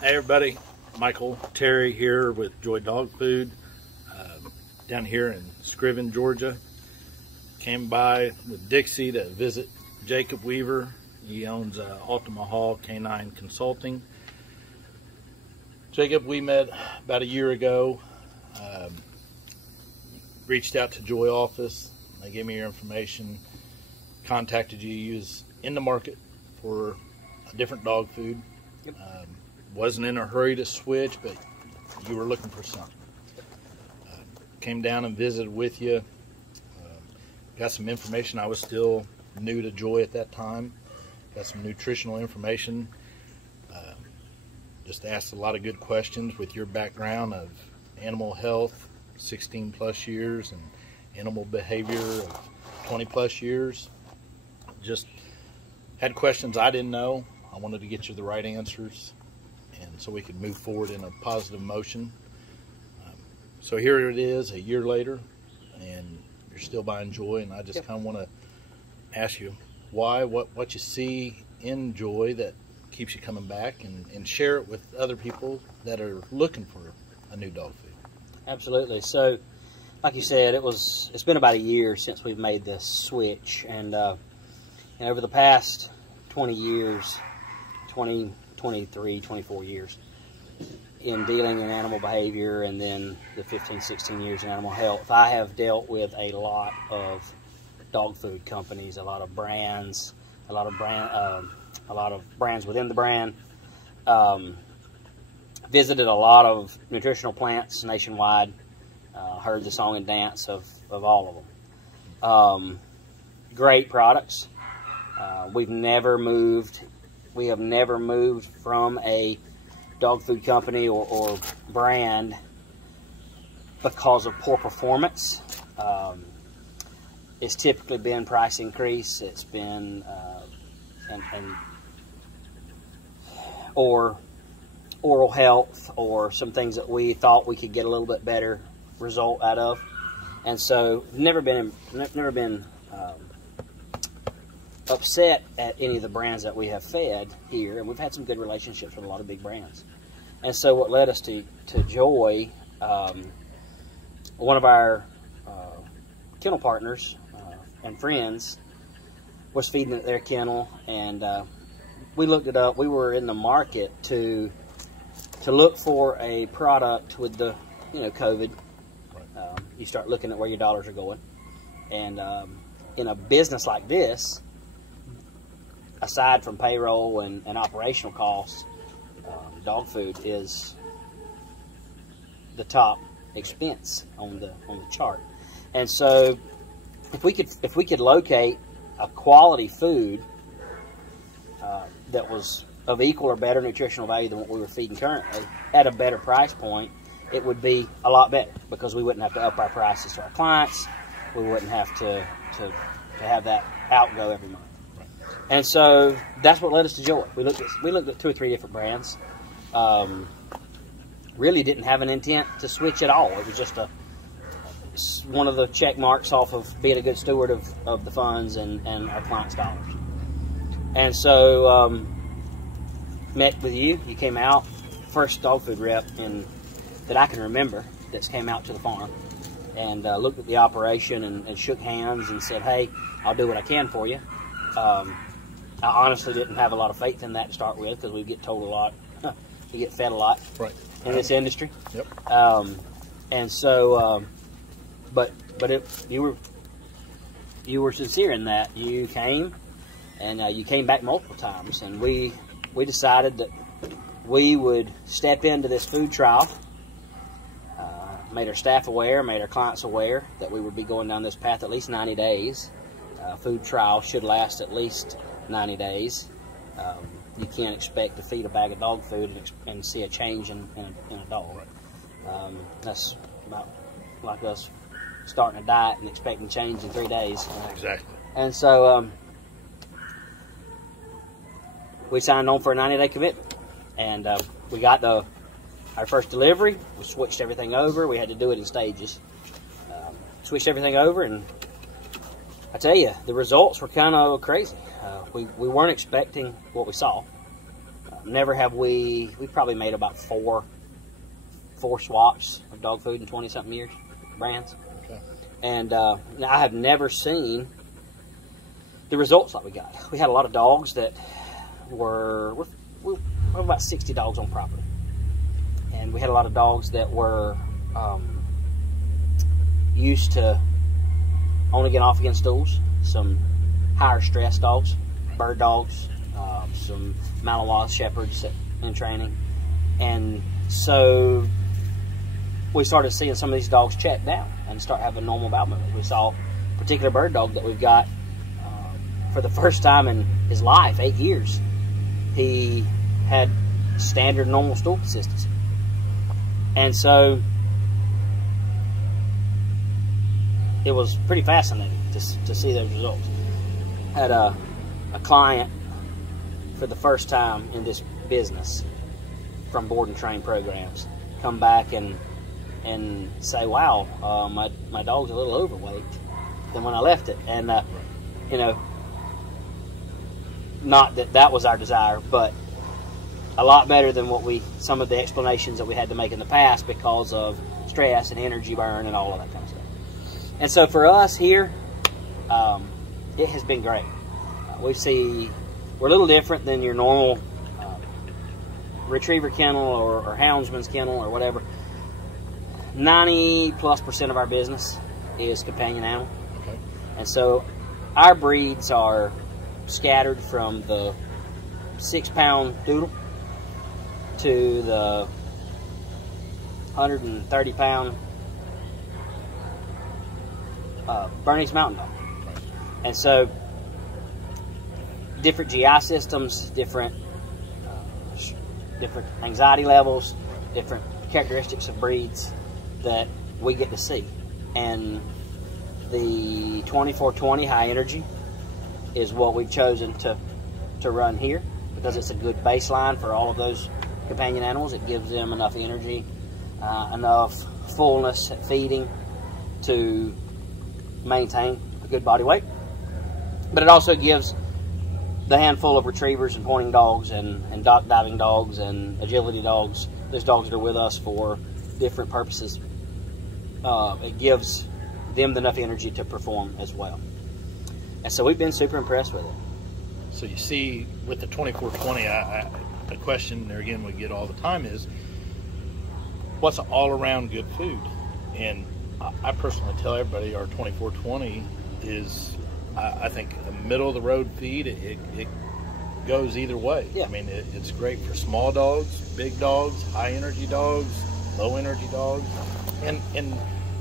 Hey everybody, Michael Terry here with Joy Dog Food down here in Scriven, Georgia. Came by with Dixie to visit Jacob Weaver. He owns Ultima Hall Canine Consulting. Jacob, we met about a year ago. Reached out to Joy office. They gave me your information. Contacted you. You was in the market for a different dog food. Yep. Wasn't in a hurry to switch, but you were looking for something. Came down and visited with you. Got some information. I was still new to Joy at that time. Got some nutritional information. Just asked a lot of good questions with your background of animal health, 16 plus years, and animal behavior of 20 plus years. Just had questions I didn't know. I wanted to get you the right answers, and so we could move forward in a positive motion. So here it is a year later, and you're still buying Joy, and I just kind of want to ask you why, what you see in Joy that keeps you coming back, and share it with other people that are looking for a new dog food. Absolutely. So, like you said, it's been about a year since we've made this switch, and over the past 20 years, 23, 24 years in dealing in animal behavior, and then the 15, 16 years in animal health, I have dealt with a lot of dog food companies, a lot of brands, a lot of brands within the brand. Visited a lot of nutritional plants nationwide. Heard the song and dance of all of them. Great products. We have never moved from a dog food company or brand because of poor performance. It's typically been price increase. It's been or oral health, or some things that we thought we could get a little bit better result out of, and so never been upset at any of the brands that we have fed here, and we've had some good relationships with a lot of big brands. And so what led us to Joy, one of our kennel partners and friends was feeding at their kennel, and we looked it up. We were in the market to look for a product with the COVID. You start looking at where your dollars are going, and in a business like this, aside from payroll and operational costs, dog food is the top expense on the chart. And so if we could locate a quality food that was of equal or better nutritional value than what we were feeding currently at a better price point, it would be a lot better, because we wouldn't have to up our prices to our clients. We wouldn't have to have that outgo every month. And so that's what led us to Joy. We looked at 2 or 3 different brands. Really didn't have an intent to switch at all. It was just one of the check marks off of being a good steward of the funds and our clients' dollars. And so met with you. You came out, first dog food rep that I can remember that's came out to the farm, and looked at the operation and shook hands and said, "Hey, I'll do what I can for you." I honestly didn't have a lot of faith in that to start with, because we get told a lot, we get fed a lot in this industry. Yep. And so, but you were sincere in that. You came, and you came back multiple times, and we decided that we would step into this food trial. Made our staff aware, made our clients aware that we would be going down this path at least 90 days. Food trial should last at least 90 days. You can't expect to feed a bag of dog food and see a change in a dog. That's about like us starting a diet and expecting change in 3 days. Exactly. And so we signed on for a 90-day commitment, and we got our first delivery. We switched everything over. We had to do it in stages. Switched everything over, and I tell you, the results were kind of crazy. We weren't expecting what we saw. never have we probably made about four swaps of dog food in 20-something years, brands. Okay. And now I have never seen the results like we got. We had a lot of dogs that were about 60 dogs on property. And we had a lot of dogs that were used to only getting off against stools, some higher stress dogs, bird dogs, some Malinois shepherds in training. And so we started seeing some of these dogs check down and start having normal bowel movements. We saw a particular bird dog that we've got for the first time in his life, 8 years. He had standard normal stool consistency. And so it was pretty fascinating to see those results. Had a client for the first time in this business from board and train programs come back and say, wow, my dog's a little overweight than when I left it. And, you know, not that was our desire, but a lot better than some of the explanations that we had to make in the past because of stress and energy burn and all of that kind of stuff. And so for us here, it has been great. We're a little different than your normal retriever kennel or houndsman's kennel or whatever. 90+% of our business is companion animal. Okay. And so our breeds are scattered from the 6-pound doodle to the 130-pound Bernese Mountain Dog. And so different GI systems, different anxiety levels, different characteristics of breeds that we get to see. And the 2420 high energy is what we've chosen to run here because it's a good baseline for all of those companion animals. It gives them enough energy, enough fullness at feeding to maintain a good body weight. But it also gives the handful of retrievers and pointing dogs and dock diving dogs and agility dogs, those dogs that are with us for different purposes, it gives them enough energy to perform as well. And so we've been super impressed with it. So you see, with the 2420, the question there again we get all the time is, what's all-around good food? And I personally tell everybody our 2420 is, I think, a middle-of-the-road feed. It goes either way. Yeah. I mean, it's great for small dogs, big dogs, high-energy dogs, low-energy dogs, and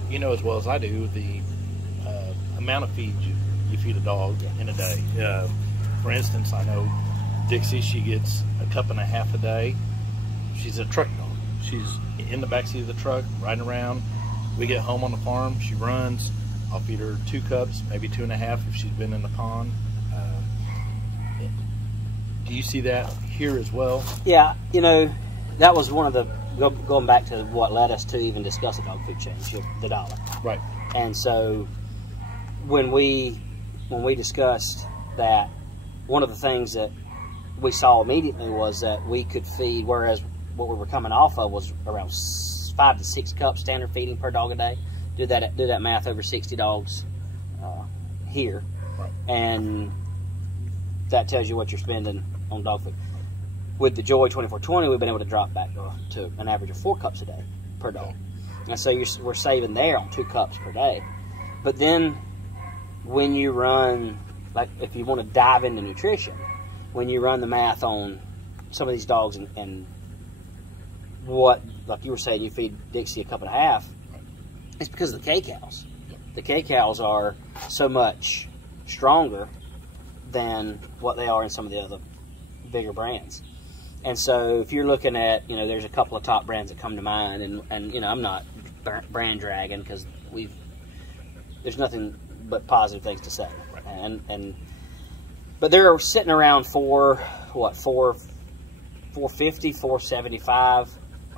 you know as well as I do the amount of feed you feed a dog in a day. For instance, I know Dixie, she gets a cup and a half a day. She's a truck dog. She's in the backseat of the truck, riding around. We get home on the farm, she runs. I'll feed her 2 cups, maybe 2.5 if she's been in the pond. Do you see that here as well? Yeah, you know, that was one of the, going back to what led us to even discuss a dog food change, the dollar. Right. And so when we discussed that, one of the things that we saw immediately was that we could feed, whereas what we were coming off of was around 5 to 6 cups standard feeding per dog a day. Do that math over 60 dogs here, right, and that tells you what you're spending on dog food. With the Joy 2420, we've been able to drop back to an average of 4 cups a day per dog, and so we're saving there on 2 cups per day. But then when you run, like if you want to dive into nutrition, when you run the math on some of these dogs and what, like you were saying, you feed Dixie a cup and a half, it's because of the K-cows. The K-cows are so much stronger than what they are in some of the other bigger brands. And so if you're looking at, you know, there's a couple of top brands that come to mind, and you know, I'm not brand dragging because there's nothing but positive things to say. But they're sitting around 450, 475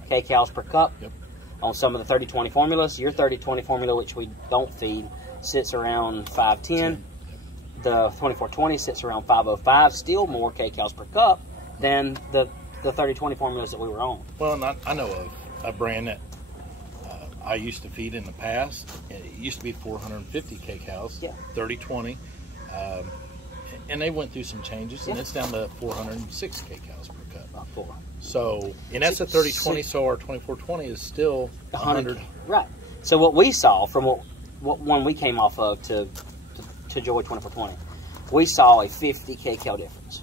K-cows per cup. Yep. On some of the 30-20 formulas. Your 30-20 formula, which we don't feed, sits around 510. The 2420 sits around 505, still more K-cows per cup than the the 30-20 formulas that we were on. Well, and I know of a brand that I used to feed in the past. It used to be 450 kcals, Yeah. 30-20, and they went through some changes, and it's down to 406 kcals per cup. About 4. So, and that's a 30-20, so our 24-20 is still 100. Right. So what we saw from what one we came off of to Joy 24-20, we saw a 50 kcal difference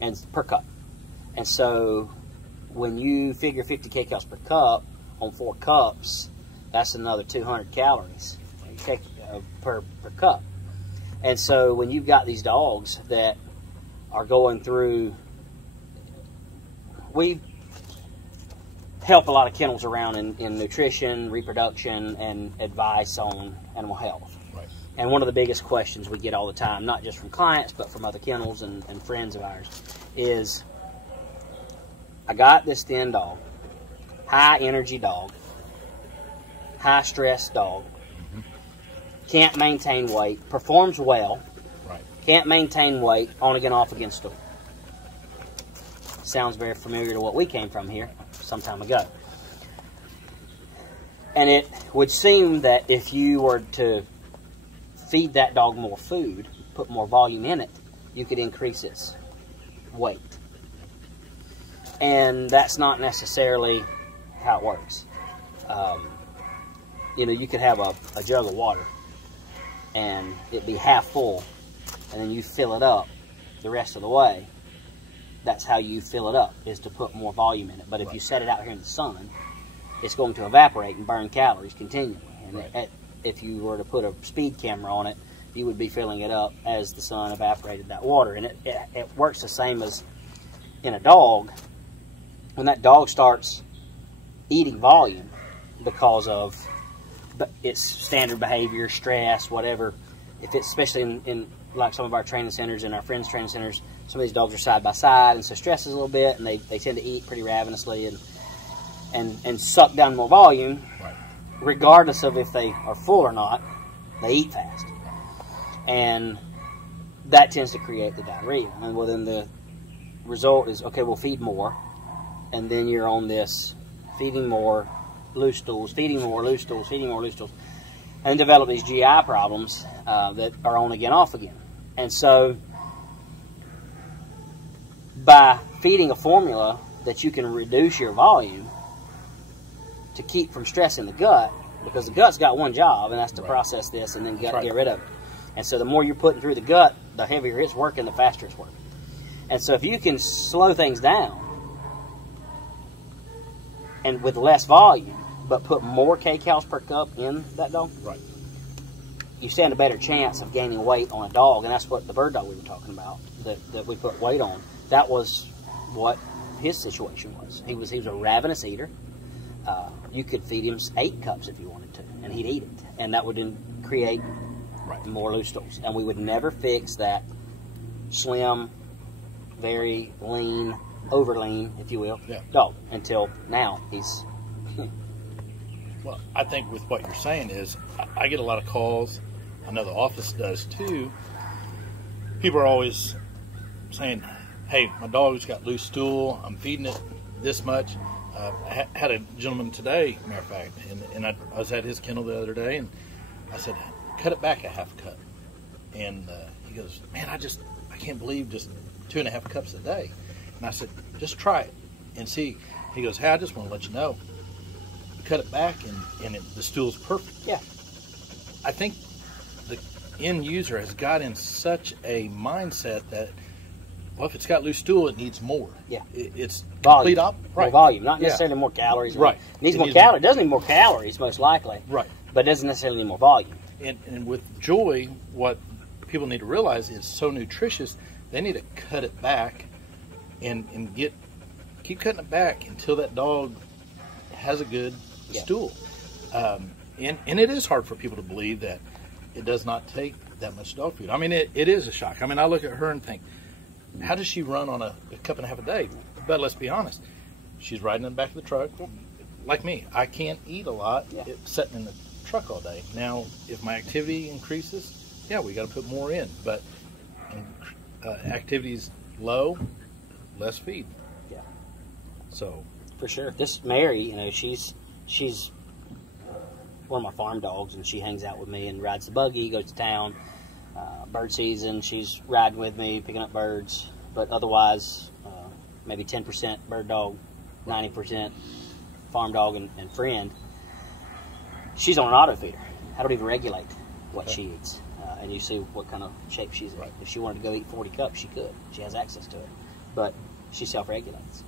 and per cup. And so when you figure 50 kcals per cup on 4 cups, that's another 200 calories per cup. And so when you've got these dogs that are going through, we help a lot of kennels around in nutrition, reproduction, and advice on animal health. Right. And one of the biggest questions we get all the time, not just from clients, but from other kennels and friends of ours, is, I got this thin dog, high energy dog, high stress dog, can't maintain weight, performs well, Right. can't maintain weight, on again, off again stool. Sounds very familiar to what we came from here some time ago. And it would seem that if you were to feed that dog more food, put more volume in it, you could increase its weight. And that's not necessarily how it works. You could have a jug of water and it be half full, and then you fill it up the rest of the way. That's how you fill it up, is to put more volume in it. But if you set it out here in the sun, it's going to evaporate and burn calories continually. And if you were to put a speed camera on it, you would be filling it up as the sun evaporated that water. And it works the same as in a dog. When that dog starts eating volume because of its standard behavior, stress, whatever, if it's especially in like some of our training centers and our friends' training centers, some of these dogs are side by side, and so stresses a little bit, and they tend to eat pretty ravenously and suck down more volume. Right. Regardless of if they are full or not, they eat fast. And that tends to create the diarrhea. And well, then the result is, okay, we'll feed more, and then you're on this feeding more, loose stools, feeding more, loose stools, feeding more, loose stools, and develop these GI problems that are on again, off again. And so by feeding a formula that you can reduce your volume to keep from stressing the gut, because the gut's got one job, and that's to process this and then get rid of it. And so the more you're putting through the gut, the heavier it's working, the faster it's working. And so if you can slow things down and with less volume, but put more kcals per cup in that dog, Right. you stand a better chance of gaining weight on a dog. And that's what the bird dog we were talking about, that we put weight on. That was what his situation was. He was a ravenous eater. You could feed him 8 cups if you wanted to, and he'd eat it. And that would then create more loose stools. And we would never fix that slim, very lean, over lean, if you will, dog until now. He's... Well, I think with what you're saying is, I get a lot of calls. I know the office does too. People are always saying, hey, my dog's got loose stool. I'm feeding it this much. I had a gentleman today, matter of fact, and I was at his kennel the other day, and I said, cut it back a half cup. And he goes, man, I can't believe just 2.5 cups a day. And I said, just try it and see. He goes, hey, I just want to let you know. Cut it back, and the stool's perfect. Yeah. I think the end user has got in such a mindset that, well, if it's got loose stool, it needs more. Yeah. It's volume. complete More volume, not necessarily more calories. Right. It needs more calories. It does need more calories, most likely. Right. But it doesn't necessarily need more volume. And with Joy, what people need to realize is so nutritious, they need to cut it back and keep cutting it back until that dog has a good stool. And it is hard for people to believe that it does not take that much dog food. I mean, it is a shock. I mean, I look at her and think, how does she run on a cup and a half a day? But let's be honest, she's riding in the back of the truck. Like me, I can't eat a lot sitting in the truck all day. Now, if my activity increases, we got to put more in. But activity's low, less feed. Yeah. So for sure, this Mary, you know, she's one of my farm dogs, and she hangs out with me and rides the buggy, goes to town. Bird season, she's riding with me, picking up birds. But otherwise, maybe 10% bird dog, 90% farm dog and friend. She's on an auto feeder. I don't even regulate what she eats. And you see what kind of shape she's in. Right. If she wanted to go eat 40 cups, she could. She has access to it. But she self-regulates.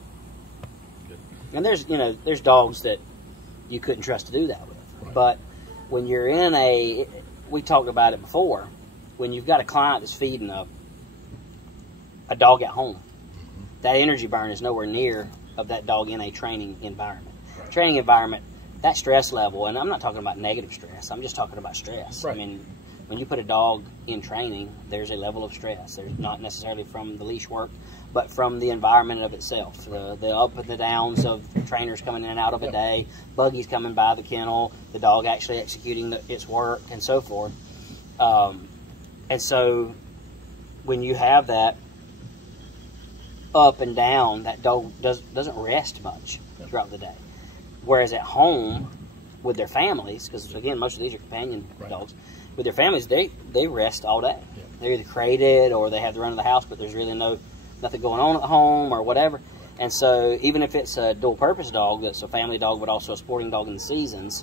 Good. And there's dogs that you couldn't trust to do that with. Right. But when you're in we talked about it before, when you've got a client that's feeding a dog at home, that energy burn is nowhere near of that dog in a training environment. Right. Training environment, that stress level, and I'm not talking about negative stress, I'm just talking about stress. Right. I mean, when you put a dog in training, there's a level of stress. There's not necessarily from the leash work, but from the environment of itself. The up and the downs of trainers coming in and out of a day, buggies coming by the kennel, the dog actually executing its work, and so forth. And so when you have that up and down, that dog doesn't rest much throughout the day. Whereas at home with their families, because again, most of these are companion dogs, with their families, they rest all day. Yeah. They're either crated or they have the run of the house, but there's really nothing going on at home or whatever. And so even if it's a dual purpose dog, that's a family dog but also a sporting dog in the seasons,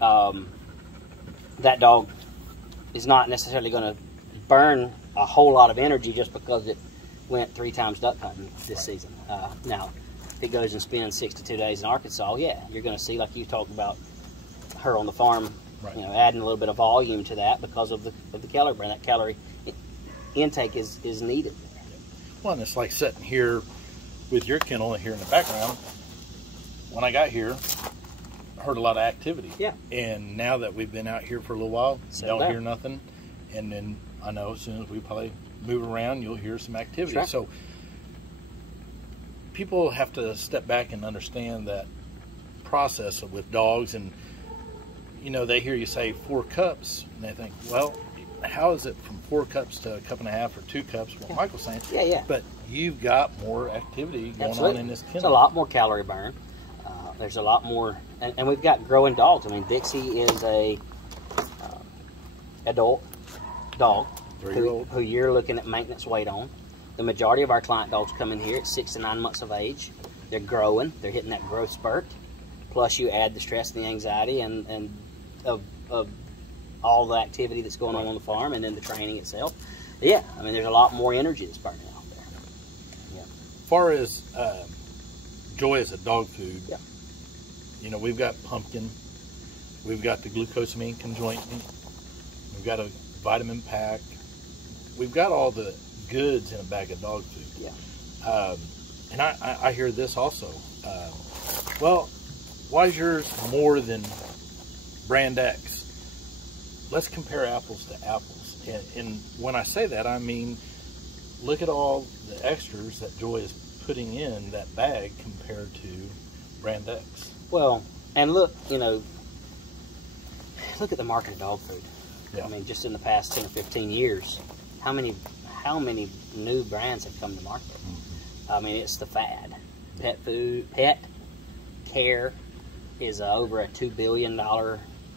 that dog is not necessarily going to burn a whole lot of energy just because it went 3 times duck hunting this season. Now, if it goes and spends 62 days in Arkansas, yeah, you're going to see, like you talked about her on the farm, you know, adding a little bit of volume to that because of the calorie burn. That calorie intake is needed. Well, and it's like sitting here with your kennel here in the background. When I got here, I heard a lot of activity. Yeah. And now that we've been out here for a little while, don't hear nothing. And then I know as soon as we probably move around, you'll hear some activity. Sure. So people have to step back and understand that process with dogs. And, you know, they hear you say 4 cups, and they think, well, how is it from 4 cups to a cup and a half or 2 cups? What Michael's saying. Yeah, yeah. But you've got more activity going on in this kennel. There's a lot more calorie burn. There's a lot more, and we've got growing dogs. I mean, Dixie is a adult dog who you're looking at maintenance weight on. The majority of our client dogs come in here at 6 to 9 months of age. They're growing. They're hitting that growth spurt. Plus, you add the stress and the anxiety and of all the activity that's going on the farm, and then the training itself. Yeah, I mean, there's a lot more energy that's burning out there. Yeah. As far as Joy as a dog food, you know, we've got pumpkin, we've got the glucosamine conjointly, we've got a vitamin pack, we've got all the goods in a bag of dog food. Yeah. And I hear this also. Well, why is yours more than brand X? Let's compare apples to apples. And when I say that, I mean, look at all the extras that Joy is putting in that bag compared to brand X. Well, and look, you know, look at the market of dog food. Yeah. I mean, just in the past 10 or 15 years, how many new brands have come to market? Mm-hmm. I mean, it's the fad. Pet food, pet care is over a $2 billion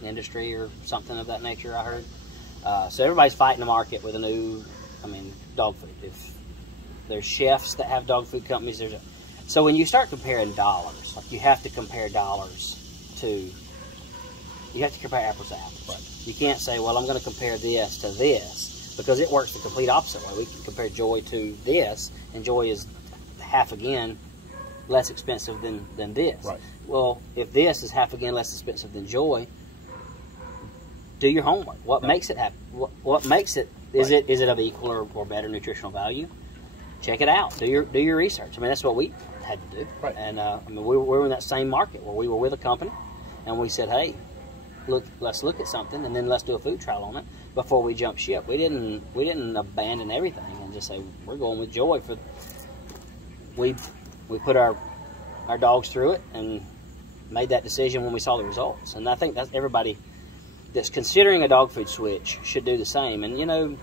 industry or something of that nature, I heard. So everybody's fighting the market with a new, dog food. If there's chefs that have dog food companies, so when you start comparing dollars, like you have to compare apples to apples. Right. You can't say, well, I'm going to compare this to this, because it works the complete opposite way. We can compare Joy to this, and Joy is half again less expensive than this. Right. Well, if this is half again less expensive than Joy, do your homework. What makes it happen? What makes it? Is it of equal or better nutritional value? Check it out. Do your research. I mean, that's what we had to do. Right. And we were in that same market where we were with a company, and we said, hey, let's look at something, and then let's do a food trial on it before we jump ship. We didn't abandon everything and just say we're going with Joy. We put our dogs through it and made that decision when we saw the results. And I think that's everybody that's considering a dog food switch should do the same. And you know, we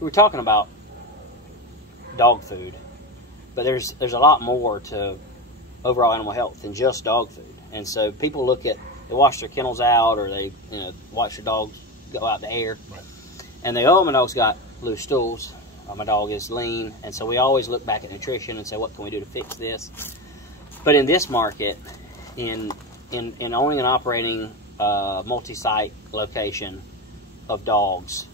were talking about dog food. But there's a lot more to overall animal health than just dog food. And so people look at, they wash their kennels out, or they watch their dogs go out in the air, right. and they, oh, my dog's got loose stools, or my dog is lean. And so we always look back at nutrition and say, what can we do to fix this? But in this market, in owning and operating a multi-site location of dogs,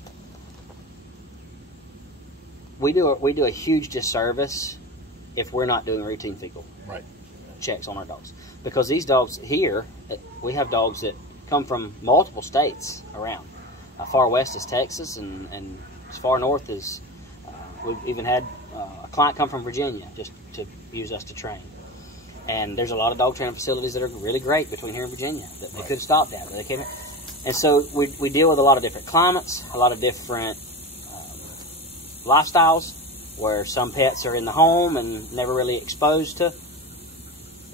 we do a huge disservice if we're not doing routine fecal checks on our dogs. Because these dogs here, we have dogs that come from multiple states around. Far west is Texas, and as far north as, we've even had a client come from Virginia just to use us to train. And there's a lot of dog training facilities that are really great between here and Virginia that they could have stopped at, but they came in. And so we deal with a lot of different climates, a lot of different lifestyles, where some pets are in the home and never really exposed to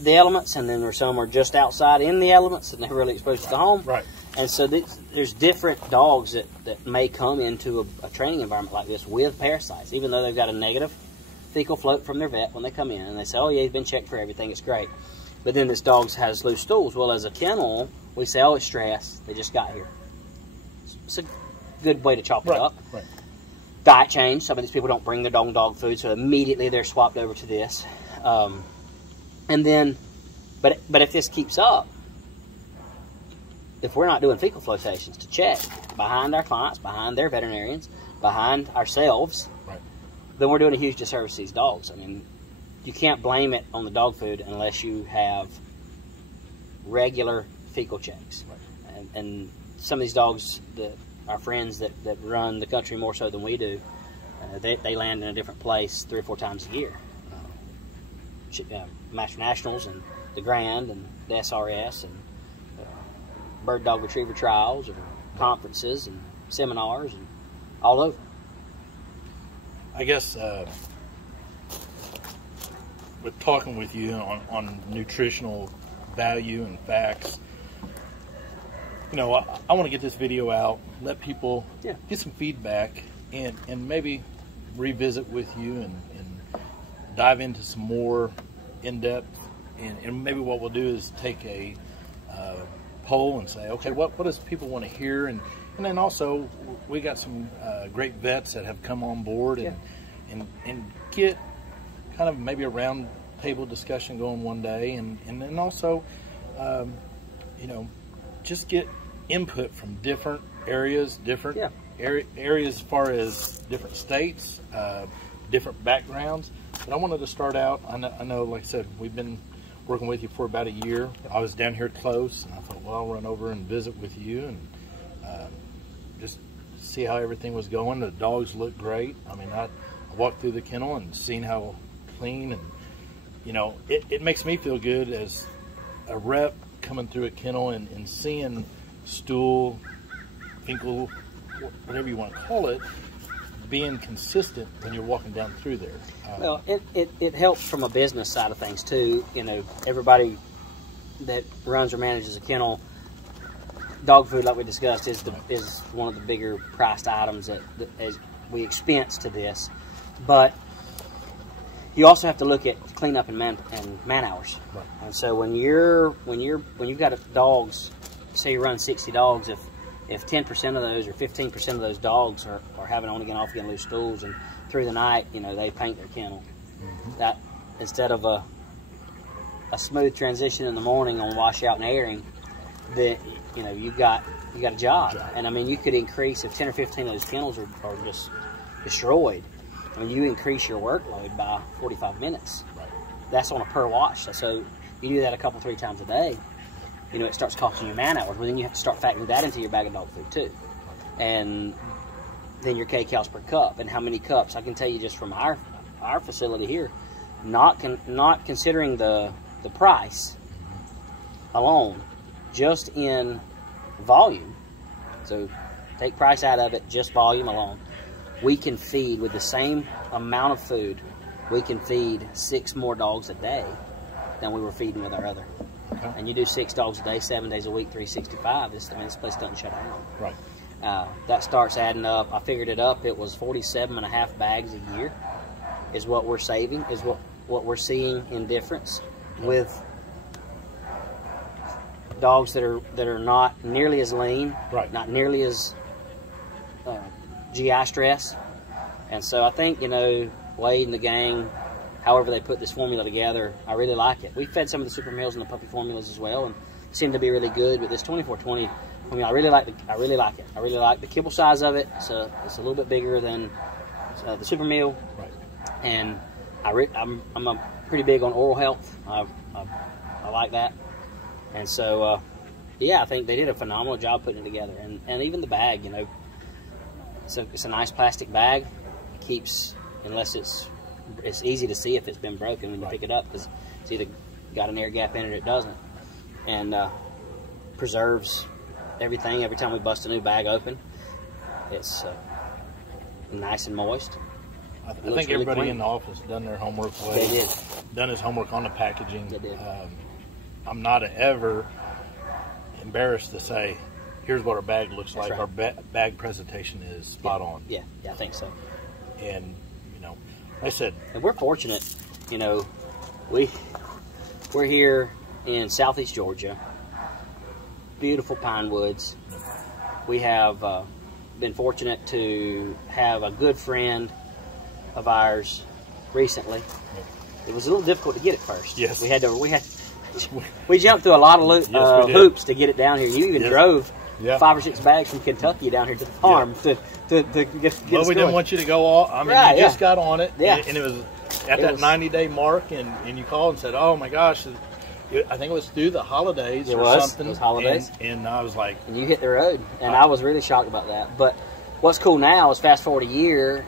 the elements, and then there's some are just outside in the elements and never really exposed to the home. Right. And so there's different dogs that may come into a training environment like this with parasites, even though they've got a negative fecal float from their vet when they come in, and they say, oh yeah, he's been checked for everything, it's great. But then this dog has loose stools. Well, as a kennel, we say, oh, it's stress, they just got here. It's a good way to chop it up. Right. Diet change. Some of these people don't bring their dog food, so immediately they're swapped over to this. And then, but if this keeps up, if we're not doing fecal flotations to check behind our clients, behind their veterinarians, behind ourselves, then we're doing a huge disservice to these dogs. I mean, you can't blame it on the dog food unless you have regular fecal checks. And some of these dogs, our friends that run the country more so than we do, they land in a different place 3 or 4 times a year. Master Nationals and the Grand and the SRS and Bird Dog Retriever Trials or conferences and seminars and all over. I guess with talking with you on nutritional value and facts, I want to get this video out, let people get some feedback, and maybe revisit with you and dive into some more in-depth. And maybe what we'll do is take a poll and say, okay, what does people want to hear? And then also, we got some great vets that have come on board and get kind of maybe a round table discussion going one day, and then also, just get input from different areas, areas as far as different states, different backgrounds. But I wanted to start out, I know, like I said, we've been working with you for about a year. I was down here close, and I thought, well, I'll run over and visit with you and just see how everything was going. The dogs look great. I mean, I walked through the kennel and seen how clean, and it makes me feel good as a rep coming through a kennel and seeing stool, fecal, whatever you want to call it, being consistent when you're walking down through there. Well, it helps from a business side of things too. Everybody that runs or manages a kennel, dog food, like we discussed, is one of the bigger priced items that as we expense to this. But you also have to look at cleanup and man hours. Right. And so when you've got dogs, say you run 60 dogs, if 10% of those or 15% of those dogs are having on again, off again loose stools, and through the night, they paint their kennel. Mm-hmm. That instead of a smooth transition in the morning on washout and airing, that you got a job. And I mean, you could increase if 10 or 15 of those kennels are just destroyed. I mean, you increase your workload by 45 minutes. Right. That's on a per wash. So you do that a couple, 3 times a day. It starts costing you man hours. Well, then you have to start factoring that into your bag of dog food too, and then your kcals per cup, and how many cups. I can tell you just from our facility here, not considering the price alone, just in volume. So take price out of it, just volume alone. We can feed with the same amount of food. We can feed 6 more dogs a day than we were feeding with our other. Okay. And you do 6 dogs a day, 7 days a week, 365. This place doesn't shut down. Right. That starts adding up. I figured it up. It was 47.5 bags a year is what we're saving, is what what we're seeing in difference with dogs that are not nearly as lean, Right. not nearly as GI stress. And so I think, you know, Wade and the gang, however they put this formula together, I really like it. We fed some of the super meals and the puppy formulas as well, and it seemed to be really good. But this 24-20 formula, I really like it. I really like the kibble size of it. So it's a little bit bigger than the super meal, Right. and I'm a pretty big on oral health. I like that, and so yeah, I think they did a phenomenal job putting it together, and even the bag, you know, it's a nice plastic bag. It keeps, unless it's easy to see if it's been broken when you pick it up, because it's either got an air gap in it or it doesn't, and preserves everything. Every time we bust a new bag open, it's nice and moist. I think everybody in the office done their homework. They did. Done his homework on the packaging. They did. I'm not ever embarrassed to say, here's what our bag looks like. Right. Our bag presentation is spot on. Yeah, I think so. And, you know, like I said, And we're fortunate, you know, we're here in southeast Georgia, beautiful pine woods. We have been fortunate to have a good friend of ours recently. It was a little difficult to get it first. Yes. We jumped through a lot of Yes, hoops to get it down here. You even drove Yeah. 5 or 6 bags from Kentucky down here to the farm to get well, us we didn't going. want you to go all. I mean, Right, you just got on it, Yeah. and it was at that 90-day mark, and you called and said, "Oh my gosh." I think it was through the holidays something. It was holidays. And I was like, And you hit the road, and I was really shocked about that. But what's cool now is, fast forward a year,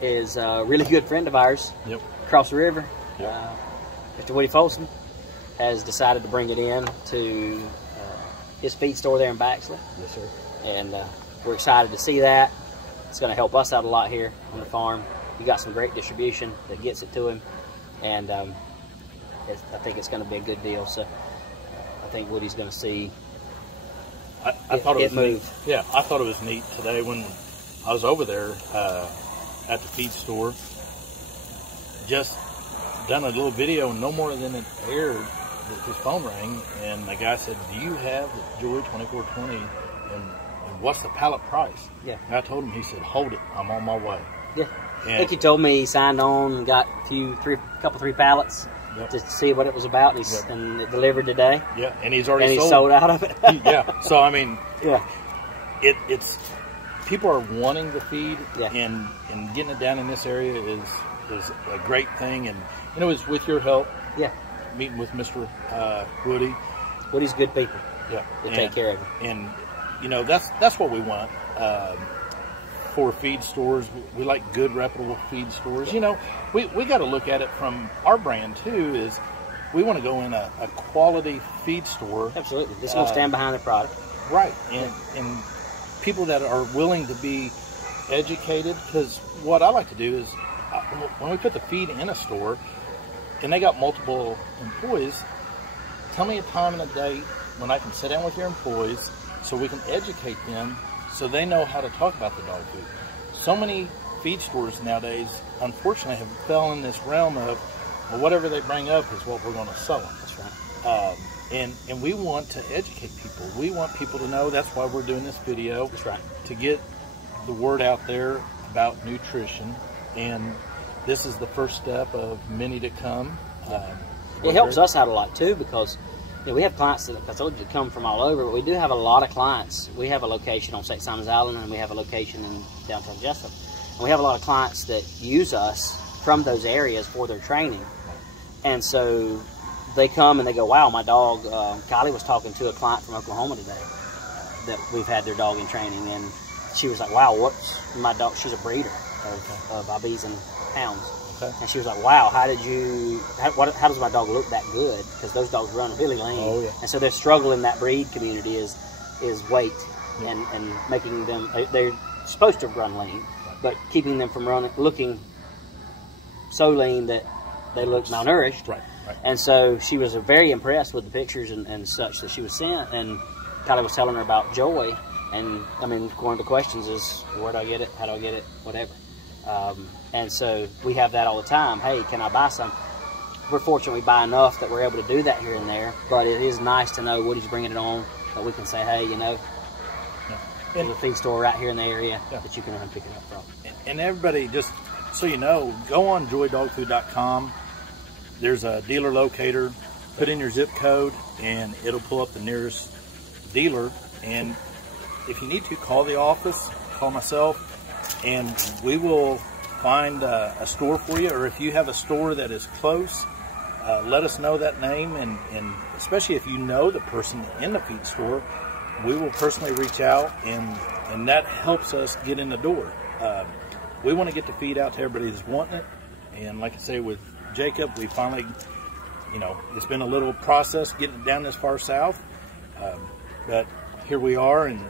is a really good friend of ours yep. across the river, Yep. Mr. Woody Folsom, has decided to bring it in to his feed store there in Baxley. Yes, sir. And we're excited to see that. It's going to help us out a lot here on the farm. You got some great distribution that gets it to him, and I think it's going to be a good deal. So I think Woody's going to see. I thought it was move. neat. Yeah, I thought it was neat today when I was over there at the feed store. Just done a little video, and no more than it aired, his phone rang, and the guy said, "Do you have the Joy 24-20? And what's the pallet price?" Yeah. And I told him. He said, "Hold it, I'm on my way." Yeah. I think he told me he signed on and got a couple 3 pallets. Yep. Just to see what it was about, and it delivered today. Yeah, and he's already And he sold out of it. Yeah, so I mean, Yeah. it's people are wanting the feed, Yeah. and getting it down in this area is a great thing, and it was with your help. Yeah. Meeting with Mr. Woody. Woody's good people. Yeah, They take care of him. And you know that's what we want for feed stores. We like good, reputable feed stores. You know, we got to look at it from our brand too. Is we want to go in a quality feed store. Absolutely. This is going to stand behind the product. Right, and people that are willing to be educated. Because what I like to do is when we put the feed in a store, and they got multiple employees, tell me a time and a date when I can sit down with your employees so we can educate them so they know how to talk about the dog food. So many feed stores nowadays, unfortunately, have fell in this realm of, well, whatever they bring up is what we're going to sell them. That's right. And we want to educate people. We want people to know. That's why we're doing this video. That's right. To get the word out there about nutrition. And this is the first step of many to come. It helps us out a lot too, because we have clients that I told you to come from all over, but we do have a lot of clients. We have a location on St. Simon's Island, and we have a location in downtown Jessup. And we have a lot of clients that use us from those areas for their training. And so they come and they go, "Wow, my dog," Kylie was talking to a client from Oklahoma today that we've had their dog in training, and she was like, "Wow, what's my dog?" She's a breeder of IBs and hounds. Okay. And she was like, "Wow, how does my dog look that good?" Because those dogs run really lean. Oh, yeah. And so their struggle in that breed community is weight, and making them, they're supposed to run lean, but keeping them from looking so lean that they look malnourished. Right. And so she was very impressed with the pictures and such that she was sent, and Kylie was telling her about Joy, and I mean, one of the questions is, where do I get it, how do I get it, whatever. And so we have that all the time. Hey, can I buy some? we're fortunate we buy enough that we're able to do that here and there. But it is nice to know Woody's bringing it on, that we can say, hey, you know, there's a feed store right here in the area that you can run and pick it up from. And everybody, just so you know, go on joydogfood.com. There's a dealer locator. Put in your zip code, and it'll pull up the nearest dealer. And if you need to, call the office, call myself, and we will find a store for you. Or if you have a store that is close, let us know that name, and especially if you know the person in the feed store, we will personally reach out, and that helps us get in the door. We want to get the feed out to everybody that's wanting it, and like I say, with Jacob, we finally, you know, it's been a little process getting it down this far south, but here we are, and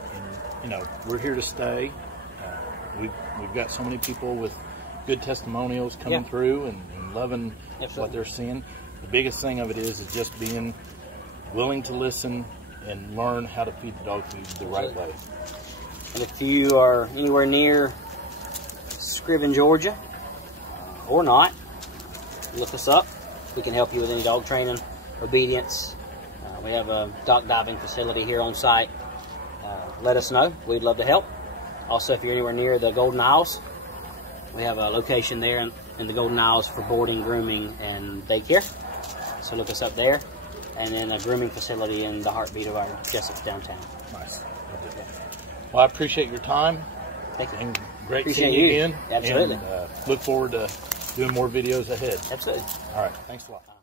you know, we're here to stay. We've got so many people with good testimonials coming through and loving what they're seeing. The biggest thing of it is just being willing to listen and learn how to feed the dog food the right way. And if you are anywhere near Scriven, Georgia, or not, look us up. We can help you with any dog training, obedience. We have a dock diving facility here on site. Let us know. We'd love to help. Also, if you're anywhere near the Golden Isles, we have a location there in the Golden Isles for boarding, grooming, and daycare. So look us up there. And then a grooming facility in the heartbeat of our Jessup downtown. Nice. Well, I appreciate your time. Thank you. And great Appreciate seeing you you. again. Absolutely. And look forward to doing more videos ahead. Absolutely. All right. Thanks a lot.